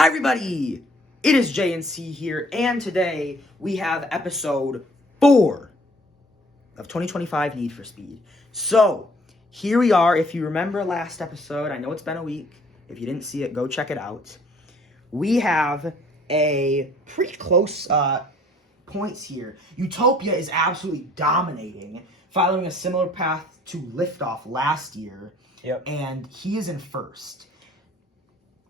Hi everybody, it is JNC here, and today we have episode 4 of 2025 Need for Speed. So, here we are. If you remember last episode, I know it's been a week. If you didn't see it, go check it out. We have a pretty close points here. Utopia is absolutely dominating, following a similar path to Liftoff last year. Yep. And he is in first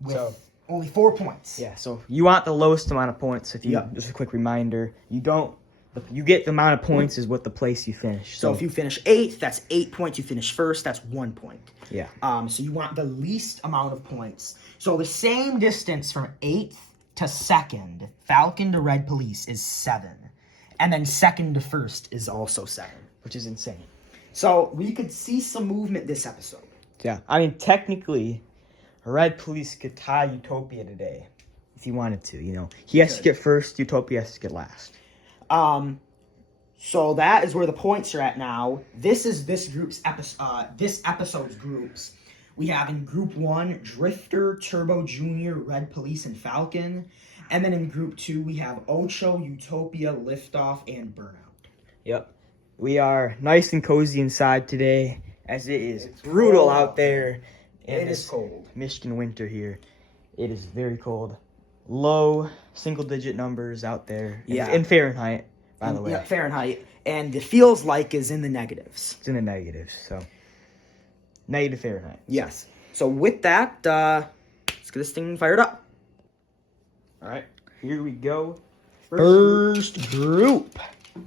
with only 4 points. Yeah, so you want the lowest amount of points. If you just a quick reminder, you get the amount of points is what the place you finish. So if you finish 8th, that's 8 points. You finish first, that's 1 point. Yeah. So you want the least amount of points. So the same distance from 8th to 2nd, Falcon to Red Police is 7. And then 2nd to 1st is also 7. Which is insane. So we could see some movement this episode. Yeah. I mean, technically, Red Police could tie Utopia today. If he wanted to, you know. He has to get first, Utopia has to get last. So that is where the points are at now. This is this episode's groups. We have in Group 1, Drifter, Turbo Jr., Red Police, and Falcon. And then in Group 2, we have Ocho, Utopia, Liftoff, and Burnout. Yep. We are nice and cozy inside today, as it's brutal out there. It is cold. Michigan winter here. It is very cold. Low single-digit numbers out there. Yeah. In Fahrenheit, by the way. Yeah, Fahrenheit. And it feels like is in the negatives. It's in the negatives, so. Negative Fahrenheit. Yes. So with that, let's get this thing fired up. All right. Here we go. First group.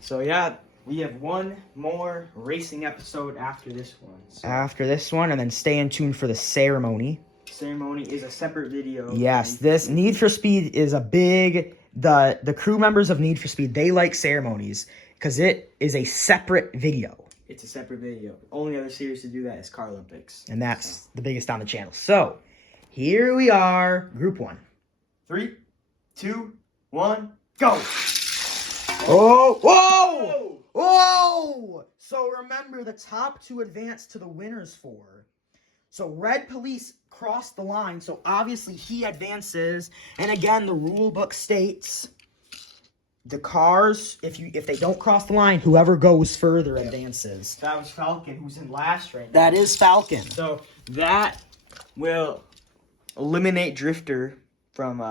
So, yeah, we have one more racing episode after this one. So. After this one, and then stay in tune for the ceremony. Ceremony is a separate video. Yes, this Need for Speed is a big... The crew members of Need for Speed, they like ceremonies because it is a separate video. It's a separate video. The only other series to do that is Car Olympics. And that's the biggest on the channel. So, here we are, Group 1. 3, 2, 1, go! Oh, whoa! Whoa! So remember, the top 2 advance to the winners 4. So Red Police crossed the line, so obviously he advances. And again, the rule book states the cars, if they don't cross the line, whoever goes further advances. That was Falcon, who's in last right now. That is Falcon. So that will eliminate Drifter from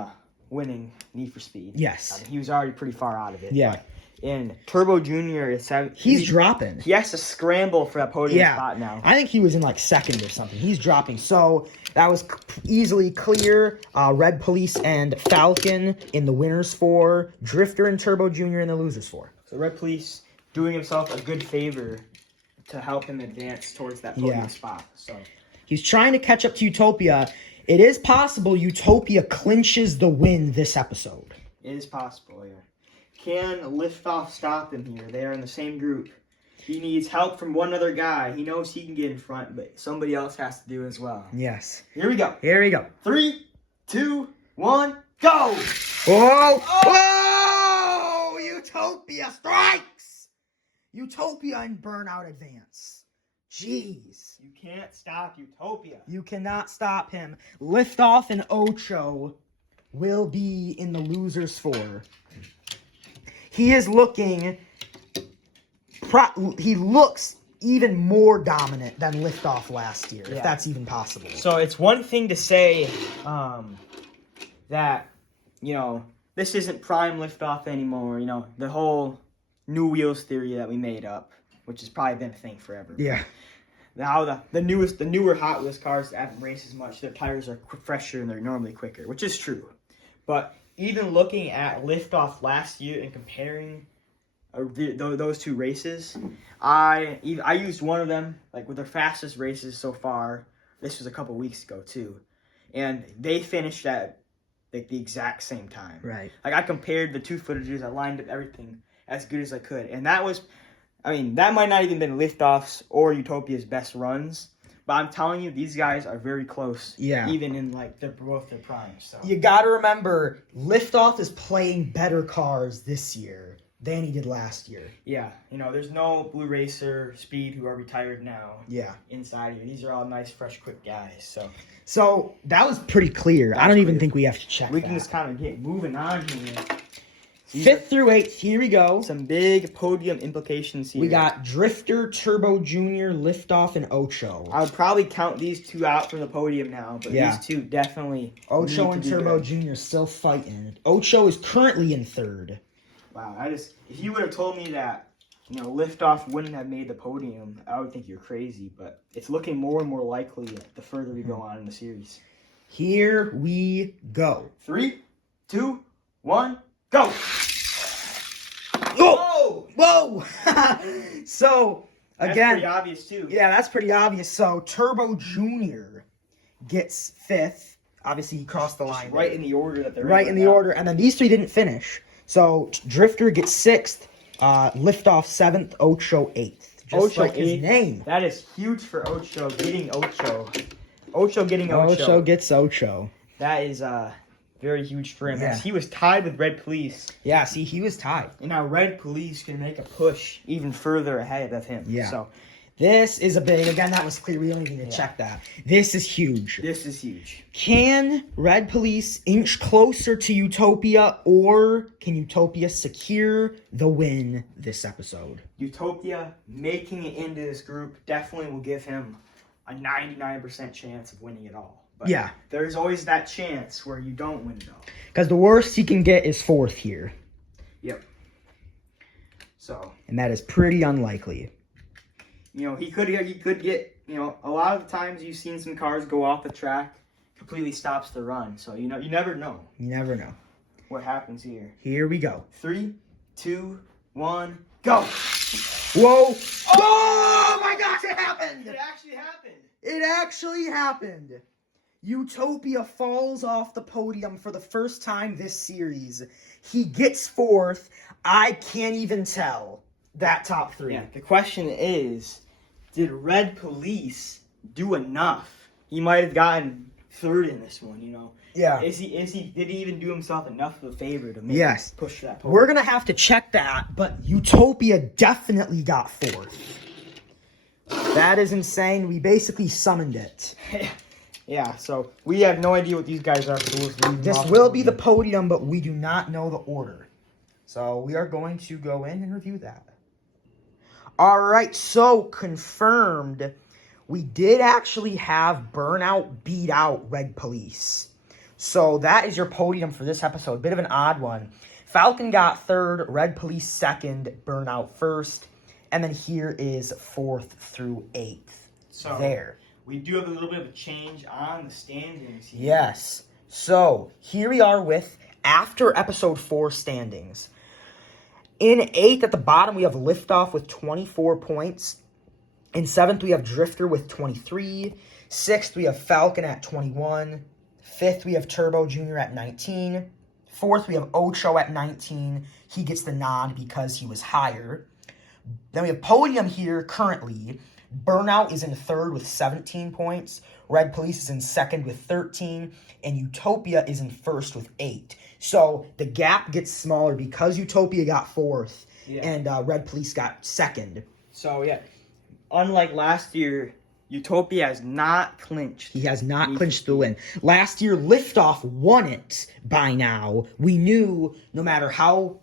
winning Need for Speed. Yes. He was already pretty far out of it. Yeah. And Turbo Jr. He's dropping. He has to scramble for that podium spot now. I think he was in like 2nd or something. He's dropping. So that was easily clear. Red Police and Falcon in the winners 4. Drifter and Turbo Jr. in the losers 4. So Red Police doing himself a good favor to help him advance towards that podium spot. So he's trying to catch up to Utopia. It is possible Utopia clinches the win this episode. It is possible, yeah. Can Liftoff stop him here? They are in the same group. He needs help from one other guy. He knows he can get in front, but somebody else has to do as well. Yes. Here we go. Here we go. 3, 2, 1, go! Whoa! Whoa! Utopia strikes! Utopia and Burnout advance. Jeez. You can't stop Utopia. You cannot stop him. Liftoff and Ocho will be in the losers 4. He is looking... he looks even more dominant than Liftoff last year, if that's even possible. So it's one thing to say that, you know, this isn't prime Liftoff anymore. You know, the whole new wheels theory that we made up, which has probably been a thing forever. Yeah. Now the newer Hot Wheels cars haven't raced as much. Their tires are fresher and they're normally quicker, which is true. But even looking at Liftoff last year and comparing those 2 races, I used one of them like with their fastest races so far. This was a couple weeks ago too, and they finished at like the exact same time. Right. Like I compared the 2 footages, I lined up everything as good as I could, and that was, I mean, that might not even been Liftoff's or Utopia's best runs. But I'm telling you, these guys are very close. Yeah. Even in, like, both their primes. So. You got to remember, Liftoff is playing better cars this year than he did last year. Yeah, there's no Blue Racer, Speed, who are retired now. Yeah. Inside here, these are all nice, fresh, quick guys. So that was pretty clear. I don't even think we have to check. We can just kind of get moving on here. 5th through 8th, here we go. Some big podium implications here. We got Drifter, Turbo Jr., Liftoff, and Ocho. I would probably count these two out from the podium now, but these two definitely. Ocho and Turbo Jr. still fighting. Ocho is currently in 3rd. Wow, if you would have told me that, Liftoff wouldn't have made the podium, I would think you're crazy, but it's looking more and more likely the further we go on in the series. Here we go. 3, 2, 1, go! Oh! Whoa! So, again... That's pretty obvious, too. Yeah, that's pretty obvious. So, Turbo Jr. gets 5th. Obviously, he crossed the line. Right in the order that they're Right in the order. And then these 3 didn't finish. So, Drifter gets 6th. Liftoff 7th. Ocho 8th. Just Ocho like his 8th. name. That is huge for Ocho, getting Ocho. Ocho getting Ocho. Ocho gets Ocho. That is very huge for him. Yeah. He was tied with Red Police. Yeah, see, he was tied. And now Red Police can make a push even further ahead of him. Yeah. So this is a big, again, that was clear. We don't even need to check that. This is huge. This is huge. Can Red Police inch closer to Utopia, or can Utopia secure the win this episode? Utopia making it into this group definitely will give him a 99% chance of winning it all. But yeah. There's always that chance where you don't win it all. Because the worst he can get is 4th here. Yep. So. And that is pretty unlikely. He could get, a lot of times you've seen some cars go off the track, completely stops the run. So, you never know. You never know. What happens here. Here we go. 3, 2, 1, go. Whoa. Oh my gosh, it happened. It actually happened. It actually happened. Utopia falls off the podium for the first time this series. He gets 4th. I can't even tell that top 3. Yeah, the question is, did Red Police do enough? He might have gotten 3rd in this one, Yeah. Did he even do himself enough of a favor to push that podium? We're going to have to check that, but Utopia definitely got 4th. That is insane. We basically summoned it. Yeah, so we have no idea what these guys are. So this will be the podium, but we do not know the order. So we are going to go in and review that. All right, so confirmed. We did actually have Burnout beat out Red Police. So that is your podium for this episode. Bit of an odd one. Falcon got 3rd, Red Police 2nd, Burnout 1st. And then here is 4th through 8th. So there. We do have a little bit of a change on the standings here. Yes. So, here we are with after episode 4 standings. In 8th at the bottom, we have Liftoff with 24 points. In 7th, we have Drifter with 23. 6th, we have Falcon at 21. 5th, we have Turbo Jr. at 19. 4th, we have Ocho at 19. He gets the nod because he was higher. Then we have podium here currently. Burnout is in 3rd with 17 points. Red Police is in 2nd with 13. And Utopia is in 1st with 8. So the gap gets smaller because Utopia got 4th and Red Police got 2nd. So, yeah, unlike last year, Utopia has not clinched. He has not clinched the win. Last year, Liftoff won it by now. We knew no matter how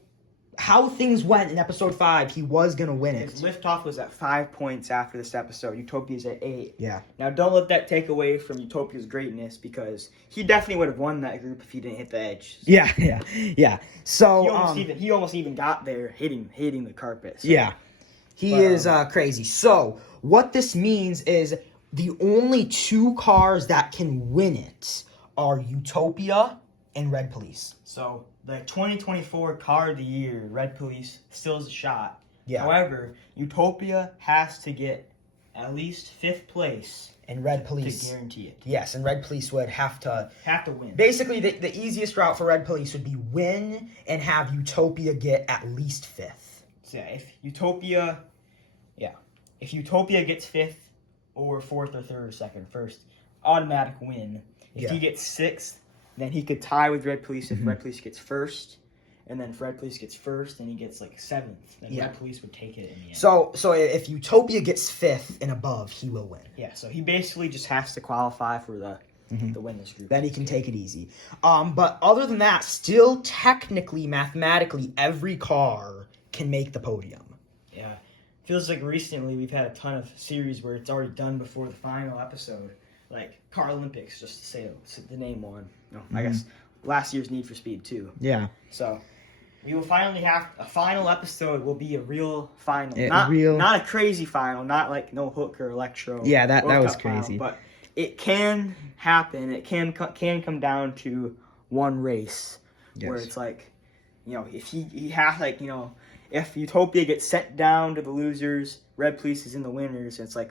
things went in episode 5, he was going to win it. Liftoff was at 5 points after this episode. Utopia's at 8. Yeah. Now, don't let that take away from Utopia's greatness, because he definitely would have won that group if he didn't hit the edge. So Yeah. So he almost even got there hitting the carpet. So. Yeah. He is crazy. So, what this means is the only 2 cars that can win it are Utopia and Red Police. So, the 2024 Car of the Year, Red Police, still has a shot. Yeah. However, Utopia has to get at least 5th place and Red Police to guarantee it. Yes, and Red Police would have to win. Basically, the easiest route for Red Police would be win and have Utopia get at least 5th. So if Utopia gets 5th or 4th or 3rd or 2nd, first, automatic win. If he gets 6th, then he could tie with Red Police if Red Police gets 1st. and then if Red Police gets first and he gets like 7th, then Yeah. Red Police would take it in the end. So if Utopia gets 5th and above, he will win. Yeah, so he basically just has to qualify for the win this group. Then he can take it easy. But other than that, still technically, mathematically, every car can make the podium. Yeah. Feels like recently we've had a ton of series where it's already done before the final episode. Like Car Olympics, just to say the name one. No, I guess last year's Need for Speed too. Yeah. So we will finally have a final episode. Will be a real final, real... not a crazy final, not like no hook or electro. Yeah, that World was Cup final, crazy. but it can happen. It can come down to one race where it's like, if he has like if Utopia gets sent down to the losers, Red Police is in the winners. It's like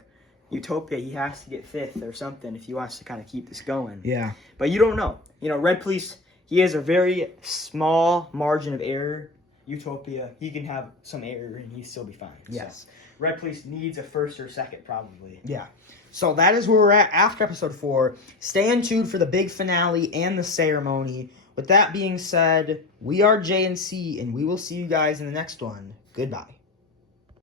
Utopia, he has to get 5th or something if he wants to kind of keep this going. Yeah. But you don't know. Red Police, he has a very small margin of error. Utopia, he can have some error and he'd still be fine. Yes. So, Red Police needs a 1st or 2nd probably. Yeah. So that is where we're at after episode 4. Stay tuned for the big finale and the ceremony. With that being said, we are JNC, and we will see you guys in the next one. Goodbye.